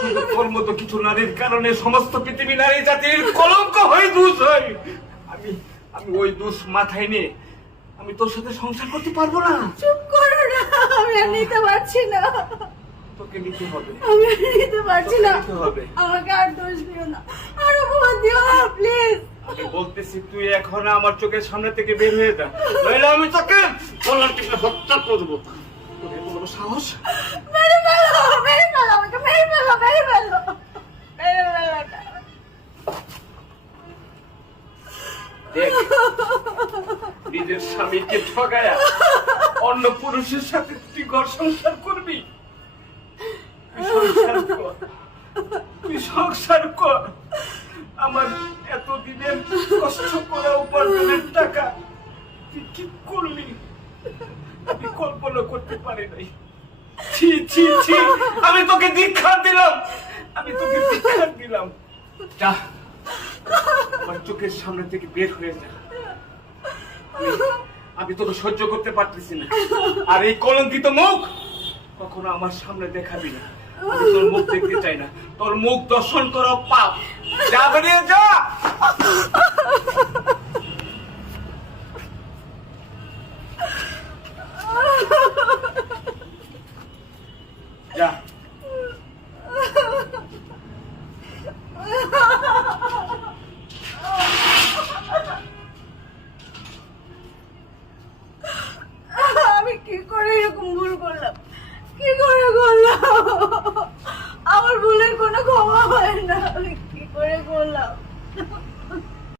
শুধু তোর মতো কিছু নারীর কারণে সমস্ত পৃথিবী নারী জাতির কলঙ্ক হয়ে দোষ হয়। আমি আমি ওই দোষ মাথায় নিয়ে আমি তোর সাথে সংসার করতে পারবো না। চুপ করো না, আমি আর নিতে পারছি না। তোকে নিতে হবে, আমি আর নিতে পারছি না। তোকে নিতে হবে। আমাকে আর দোষ দিও না, আর অপমান দিও না প্লিজ। আমি বলতেছি তুই এখন আমার চোখের সামনে থেকে বের হয়ে যা, নইলে আমি তোকে কলার টিপে হত্যা করবো। তোর এত বড় সাহস! মেরে ফেলো, মেরে ফেলো, আমাকে মেরে ফেলো, মেরে ফেলো, মেরে ফেলো না। দেখ, নিজের স্বামীকে ঠকায়া অন্য পুরুষের সাথে তুই ঘর সংসার করবি? তুই সংসার কর, তুই সংসার কর। আমার এতদিনের কষ্ট করা উপার্জনের টাকা তুই কি করলি আমি কল্পনা করতে পারি নাই। ছি ছি ছি, আমি তোকে দীক্ষা দিলাম, আমি তোকে দীক্ষা দিলাম। যা, আমার চোখের সামনে থেকে বের হয়ে যা। আমি তোকে সহ্য করতে পারতেছি না। আর এই কলঙ্কিত মুখ কখনো আমার সামনে দেখাবি না। আমি তোর মুখ দেখতে চাই না, তোর মুখ দর্শন করা পাপ। যা, বেরিয়ে যা।